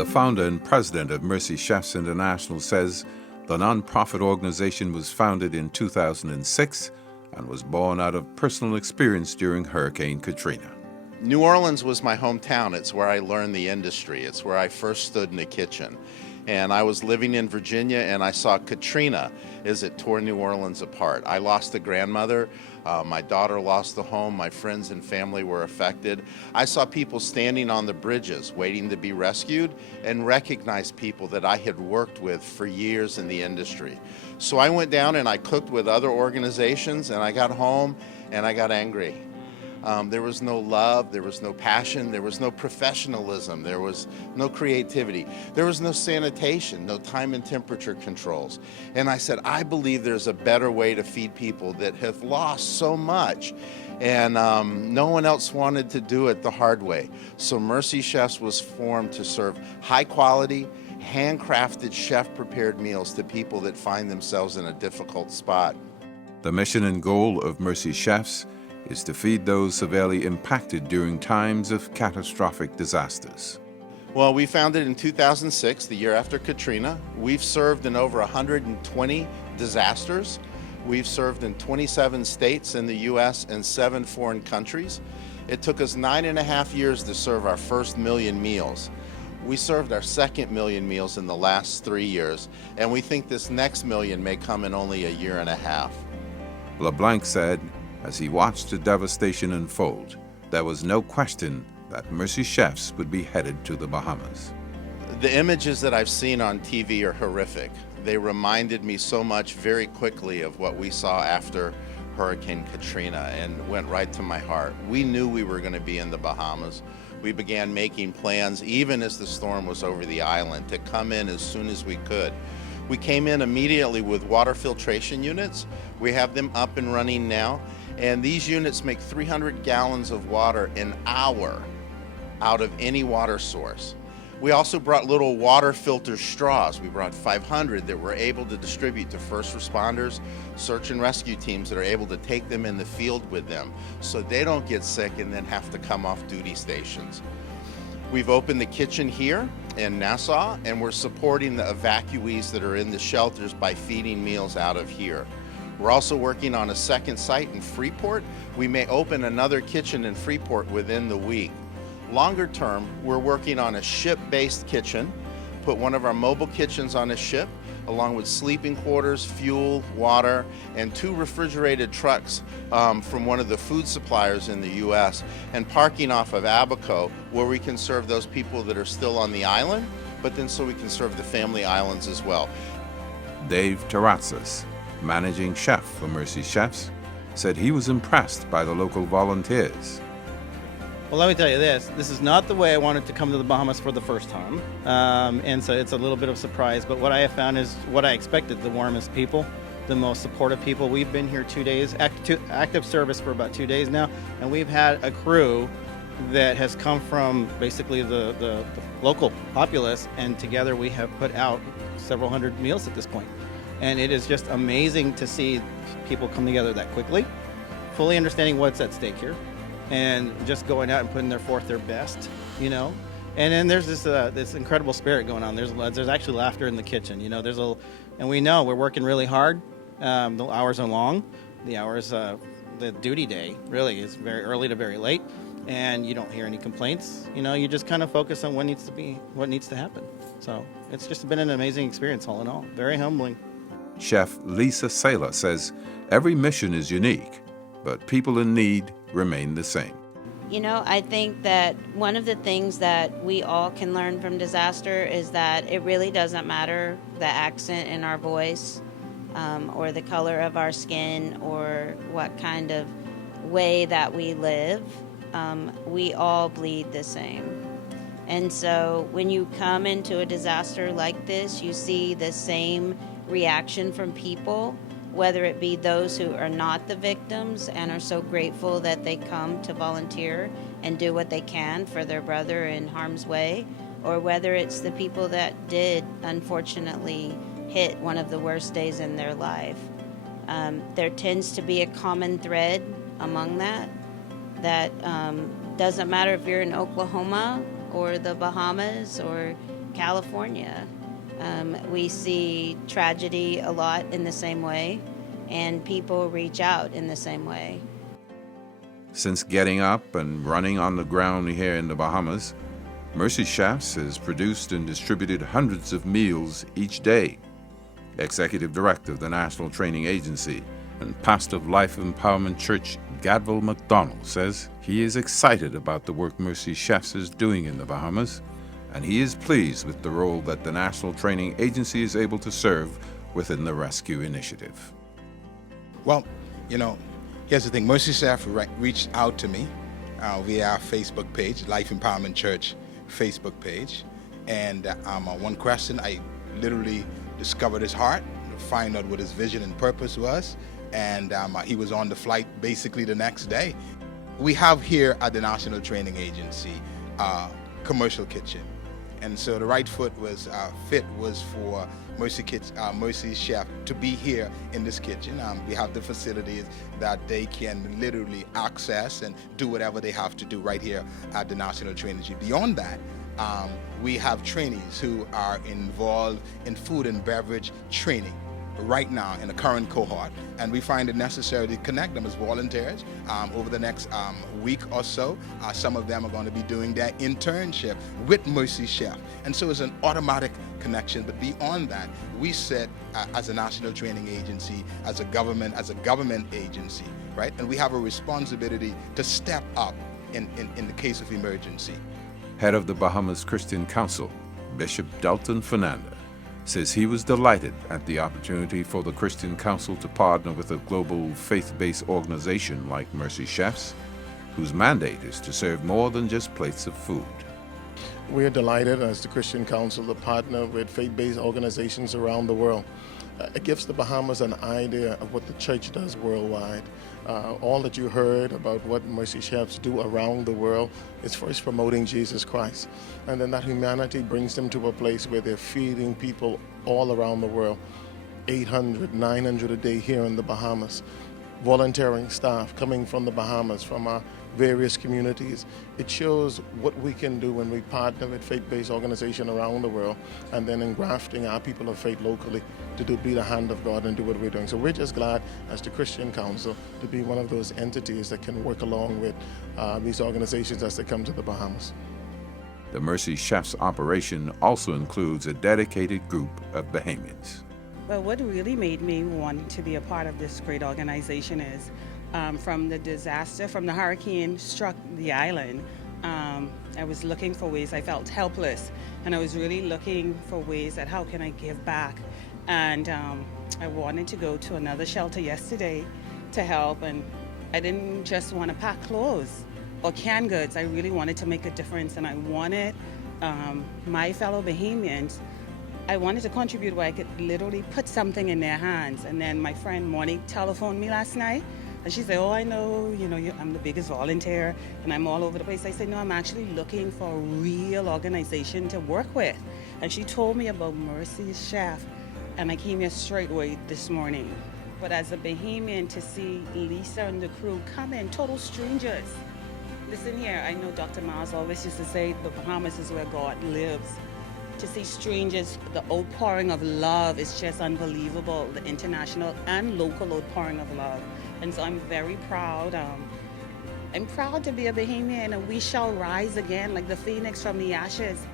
The founder and president of Mercy Chefs International says the nonprofit organization was founded in 2006 and was born out of personal experience during Hurricane Katrina. New Orleans was my hometown. It's where I learned the industry. It's where I first stood in the kitchen. And I was living in Virginia, and I saw Katrina as it tore New Orleans apart. I lost a grandmother. My daughter lost the home. My friends and family were affected. I saw people standing on the bridges waiting to be rescued and recognized people that I had worked with for years in the industry. So I went down and I cooked with other organizations, and I got home and I got angry. There was no love, there was no passion, there was no professionalism, there was no creativity, there was no sanitation, no time and temperature controls. And I said, I believe there's a better way to feed people that have lost so much. And no one else wanted to do it the hard way. So Mercy Chefs was formed to serve high quality, handcrafted, chef-prepared meals to people that find themselves in a difficult spot. The mission and goal of Mercy Chefs is to feed those severely impacted during times of catastrophic disasters. Well, we founded in 2006, the year after Katrina. We've served in over 120 disasters. We've served in 27 states in the U.S. and 7 foreign countries. It took us 9.5 years to serve our first million meals. We served our second million meals in the last 3 years, and we think this next million may come in only a year and a half. LeBlanc said, as he watched the devastation unfold, there was no question that Mercy Chefs would be headed to the Bahamas. The images that I've seen on TV are horrific. They reminded me so much very quickly of what we saw after Hurricane Katrina and went right to my heart. We knew we were going to be in the Bahamas. We began making plans, even as the storm was over the island, to come in as soon as we could. We came in immediately with water filtration units. We have them up and running now. And these units make 300 gallons of water an hour out of any water source. We also brought little water filter straws. We brought 500 that we're able to distribute to first responders, search and rescue teams that are able to take them in the field with them so they don't get sick and then have to come off duty stations. We've opened the kitchen here in Nassau, and we're supporting the evacuees that are in the shelters by feeding meals out of here. We're also working on a second site in Freeport. We may open another kitchen in Freeport within the week. Longer term, we're working on a ship-based kitchen, put one of our mobile kitchens on a ship, along with sleeping quarters, fuel, water, and 2 refrigerated trucks from one of the food suppliers in the U.S., and parking off of Abaco, where we can serve those people that are still on the island, but then so we can serve the family islands as well. Dave Terrazas, managing chef for Mercy Chefs, said he was impressed by the local volunteers. Well, let me tell you this is not the way I wanted to come to the Bahamas for the first time, and so it's a little bit of a surprise, but what I have found is what I expected: the warmest people, the most supportive people. We've been here 2 days, active service for about 2 days now, and we've had a crew that has come from basically the local populace, and together we have put out several hundred meals at this point. And it is just amazing to see people come together that quickly, fully understanding what's at stake here, and just going out and putting their best, you know. And then there's this incredible spirit going on. There's actually laughter in the kitchen, you know. And we know we're working really hard. The hours are long. The duty day really is very early to very late, and you don't hear any complaints. You know, you just kind of focus on what needs to happen. So it's just been an amazing experience all in all. Very humbling. Chef Lisa Saylor says every mission is unique, but people in need remain the same. You know, I think that one of the things that we all can learn from disaster is that it really doesn't matter the accent in our voice, or the color of our skin, or what kind of way that we live. We all bleed the same. And so when you come into a disaster like this, you see the same reaction from people, whether it be those who are not the victims and are so grateful that they come to volunteer and do what they can for their brother in harm's way, or whether it's the people that did unfortunately hit one of the worst days in their life. There tends to be a common thread among that doesn't matter if you're in Oklahoma or the Bahamas or California. We see tragedy a lot in the same way, and people reach out in the same way. Since getting up and running on the ground here in the Bahamas, Mercy Chefs has produced and distributed hundreds of meals each day. Executive Director of the National Training Agency and pastor of Life Empowerment Church, Gadville McDonald, says he is excited about the work Mercy Chefs is doing in the Bahamas, and he is pleased with the role that the National Training Agency is able to serve within the rescue initiative. Well, here's the thing. Mercy Chef reached out to me via our Facebook page, Life Empowerment Church Facebook page. And one question, I literally discovered his heart, find out what his vision and purpose was. And he was on the flight basically the next day. We have here at the National Training Agency commercial kitchen. And so the right foot was fit was for Mercy Chef to be here in this kitchen. We have the facilities that they can literally access and do whatever they have to do right here at the National Training Agency. Beyond that, we have trainees who are involved in food and beverage training right now in the current cohort, and we find it necessary to connect them as volunteers over the next week or so. Some of them are going to be doing their internship with Mercy Chef, and so it's an automatic connection. But beyond that, we sit as a national training agency, as a government agency, right? And we have a responsibility to step up in the case of emergency. Head of the Bahamas Christian Council, Bishop Dalton Fernanda, says he was delighted at the opportunity for the Christian Council to partner with a global faith-based organization like Mercy Chefs, whose mandate is to serve more than just plates of food. We are delighted as the Christian Council to partner with faith-based organizations around the world. It gives the Bahamas an idea of what the church does worldwide. All that you heard about what Mercy Chefs do around the world is first promoting Jesus Christ. And then that humanity brings them to a place where they're feeding people all around the world. 800, 900 a day here in the Bahamas. Volunteering staff coming from the Bahamas, from our various communities. It shows what we can do when we partner with faith-based organizations around the world, and then engrafting our people of faith locally to be the hand of God and do what we're doing. So we're just glad as the Christian Council to be one of those entities that can work along with these organizations as they come to the Bahamas. The Mercy Chefs operation also includes a dedicated group of Bahamians. Well, what really made me want to be a part of this great organization is from the hurricane struck the island, I was looking for ways. I felt helpless, and I was really looking for ways that how can I give back. And I wanted to go to another shelter yesterday to help, and I didn't just want to pack clothes or canned goods. I really wanted to make a difference, and I wanted my fellow Bahamians, I wanted to contribute where I could literally put something in their hands. And then my friend Monique telephoned me last night, and she said, oh, I know, I'm the biggest volunteer and I'm all over the place. I said, no, I'm actually looking for a real organization to work with. And she told me about Mercy Chef, and I came here straight away this morning. But as a Bahamian, to see Lisa and the crew come in, total strangers. Listen here, I know Dr. Miles always used to say the Bahamas is where God lives. To see strangers, the outpouring of love is just unbelievable, the international and local outpouring of love. And so I'm very proud. I'm proud to be a Bahamian, and we shall rise again like the phoenix from the ashes.